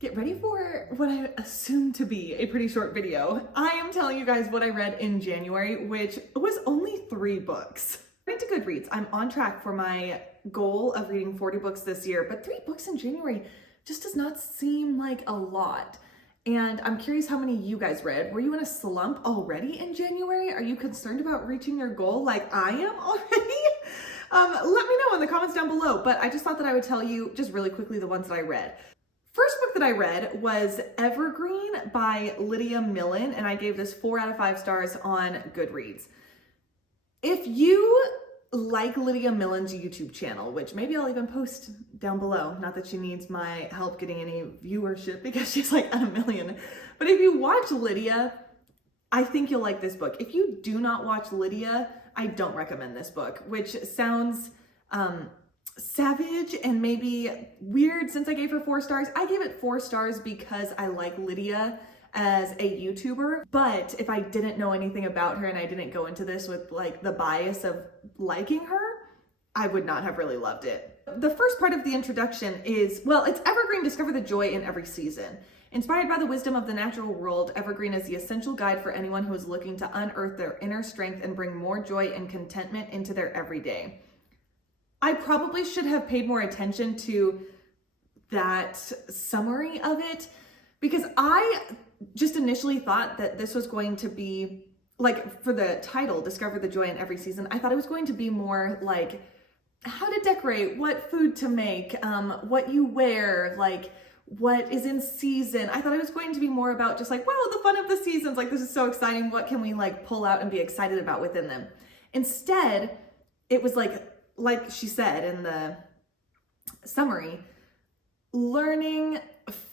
Get ready for what I assume to be a pretty short video. I am telling you guys what I read in January, which was only 3 books. According to Goodreads, I'm on track for my goal of reading 40 books this year, but 3 books in January just does not seem like a lot. And I'm curious how many you guys read. Were you in a slump already in January? Are you concerned about reaching your goal like I am already? Let me know in the comments down below, but I just thought that I would tell you just really quickly the ones that I read. First book that I read was Evergreen by Lydia Millen, and I gave this 4 out of 5 stars on Goodreads. If you like Lydia Millen's YouTube channel, which maybe I'll even post down below, not that she needs my help getting any viewership because she's like at 1 million, but if you watch Lydia, I think you'll like this book. If you do not watch Lydia, I don't recommend this book, which sounds savage and maybe weird since I gave her 4 stars. I gave it 4 stars because I like Lydia as a YouTuber, but if I didn't know anything about her and I didn't go into this with like the bias of liking her, I would not have really loved it. The first part of the introduction is, well, it's Evergreen, discover the joy in every season. Inspired by the wisdom of the natural world, Evergreen is the essential guide for anyone who is looking to unearth their inner strength and bring more joy and contentment into their everyday. I probably should have paid more attention to that summary of it because I just initially thought that this was going to be, like for the title, Discover the Joy in Every Season, I thought it was going to be more like how to decorate, what food to make, what you wear, like what is in season. I thought it was going to be more about just like, wow, the fun of the seasons, like this is so exciting, what can we like pull out and be excited about within them? Instead, it was like she said in the summary, learning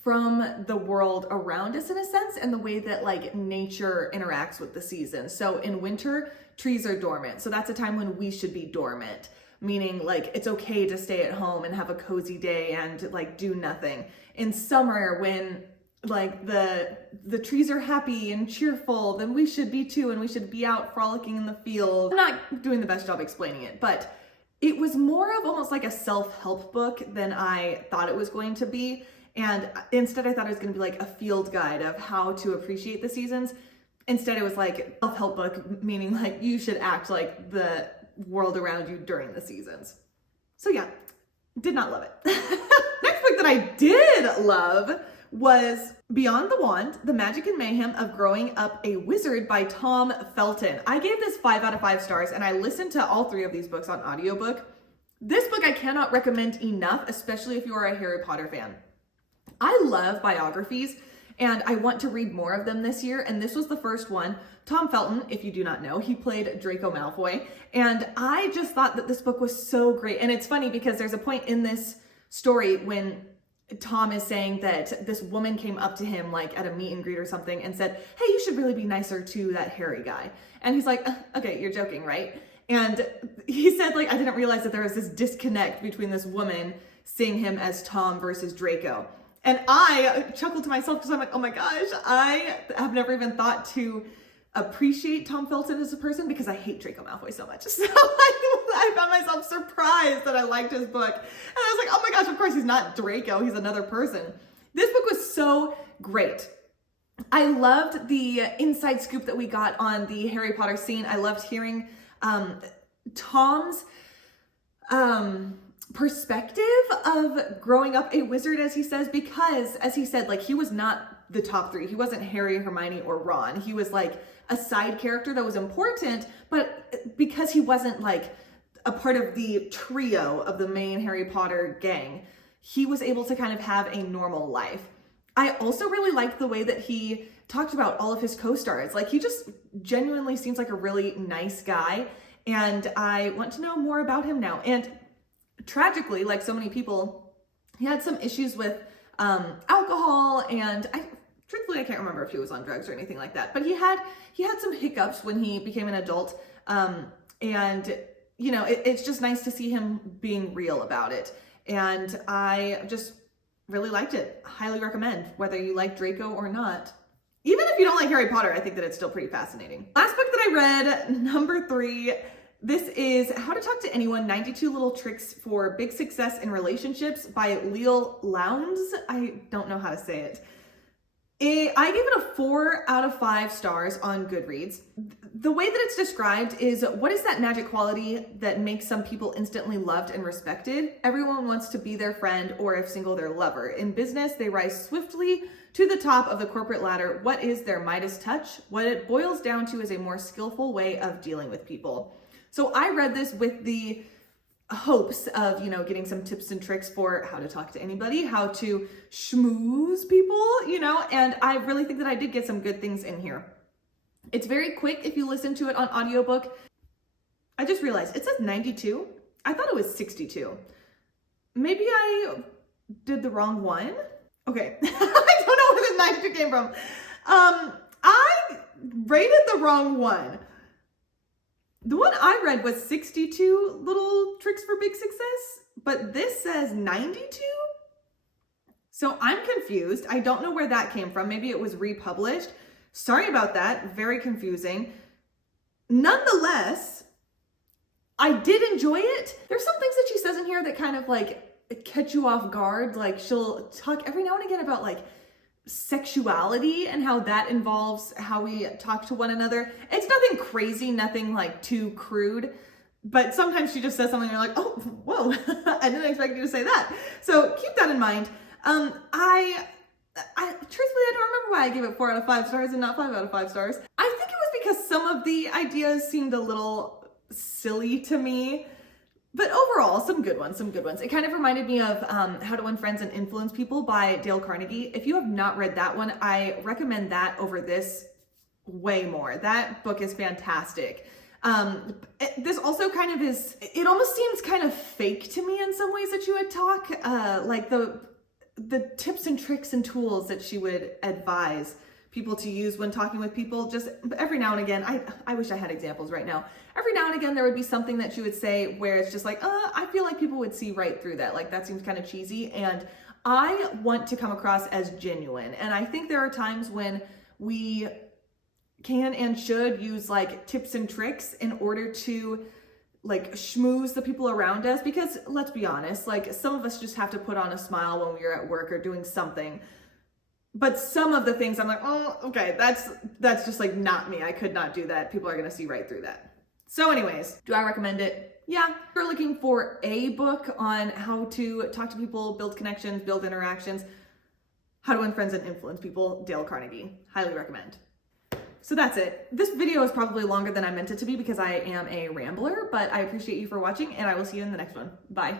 from the world around us in a sense and the way that like nature interacts with the season. So in winter, trees are dormant. So that's a time when we should be dormant, meaning like it's okay to stay at home and have a cozy day and like do nothing. In summer, when like the trees are happy and cheerful, then we should be too, and we should be out frolicking in the field. I'm not doing the best job explaining it, but it was more of almost like a self-help book than I thought it was going to be. And instead I thought it was going to be like a field guide of how to appreciate the seasons. Instead it was like a self-help book, meaning like you should act like the world around you during the seasons. So yeah, did not love it. Next book that I did love was Beyond the Wand, The Magic and Mayhem of Growing Up a Wizard by Tom Felton. I gave this 5 out of 5 stars and I listened to all 3 of these books on audiobook. This book I cannot recommend enough, especially if you are a Harry Potter fan. I love biographies and I want to read more of them this year, and this was the first one. Tom Felton, if you do not know, he played Draco Malfoy, and I just thought that this book was so great. And it's funny because there's a point in this story when Tom is saying that this woman came up to him like at a meet and greet or something and said, hey, you should really be nicer to that Harry guy. And he's like, okay, you're joking, right? And he said, like, I didn't realize that there was this disconnect between this woman seeing him as Tom versus Draco. And I chuckled to myself because I'm like, oh my gosh, I have never even thought to appreciate Tom Felton as a person because I hate Draco Malfoy so much. So I found myself surprised that I liked his book. And I was like, oh my gosh, of course he's not Draco, he's another person. This book was so great. I loved the inside scoop that we got on the Harry Potter scene. I loved hearing Tom's perspective of growing up a wizard, as he says, because as he said, like he was not the top 3. He wasn't Harry, Hermione, or Ron. He was like a side character that was important, but because he wasn't like a part of the trio of the main Harry Potter gang, he was able to kind of have a normal life. I also really liked the way that he talked about all of his co-stars. Like he just genuinely seems like a really nice guy, and I want to know more about him now. And tragically, like so many people, he had some issues with alcohol, and truthfully I can't remember if he was on drugs or anything like that, but he had some hiccups when he became an adult, and you know, it's just nice to see him being real about it, and I just really liked it. Highly recommend, whether you like Draco or not. Even if you don't like Harry Potter, I think that it's still pretty fascinating. Last book that I read, number 3, This is How to Talk to Anyone, 92 Little Tricks for Big Success in Relationships by Leal Lowndes. I don't know how to say it. I gave it a 4 out of 5 stars on Goodreads. The way that it's described is, what is that magic quality that makes some people instantly loved and respected? Everyone wants to be their friend, or if single, their lover. In business, they rise swiftly to the top of the corporate ladder. What is their Midas touch? What it boils down to is a more skillful way of dealing with people. So I read this with the hopes of, getting some tips and tricks for how to talk to anybody, how to schmooze people, and I really think that I did get some good things in here. It's very quick if you listen to it on audiobook. I just realized it says 92. I thought it was 62. Maybe I did the wrong one. Okay. I don't know where the 92 came from. I rated the wrong one. The one I read was 62 little tricks for big success, but this says 92. So I'm confused. I don't know where that came from. Maybe it was republished. Sorry about that. Very confusing. Nonetheless, I did enjoy it. There's some things that she says in here that kind of catch you off guard. Like, she'll talk every now and again about sexuality and how that involves how we talk to one another. It's nothing crazy, nothing too crude, but sometimes she just says something and you're like, oh, whoa, I didn't expect you to say that. So keep that in mind. I truthfully, I don't remember why I gave it 4 out of 5 stars and not 5 out of 5 stars. I think it was because some of the ideas seemed a little silly to me. But overall, some good ones. It kind of reminded me of How to Win Friends and Influence People by Dale Carnegie. If you have not read that one, I recommend that over this way more. That book is fantastic. This also kind of is, it almost seems kind of fake to me in some ways that you would talk, like the tips and tricks and tools that she would advise people to use when talking with people. Just every now and again, I wish I had examples right now. Every now and again, there would be something that she would say where it's just I feel like people would see right through that. That seems kind of cheesy. And I want to come across as genuine. And I think there are times when we can and should use tips and tricks in order to schmooze the people around us. Because let's be honest, some of us just have to put on a smile when we're at work or doing something. But some of the things I'm oh, okay, that's just not me. I could not do that. People are gonna see right through that. So anyways, do I recommend it? Yeah. If you're looking for a book on how to talk to people, build connections, build interactions, How to Win Friends and Influence People, Dale Carnegie. Highly recommend. So that's it. This video is probably longer than I meant it to be because I am a rambler, but I appreciate you for watching and I will see you in the next one. Bye.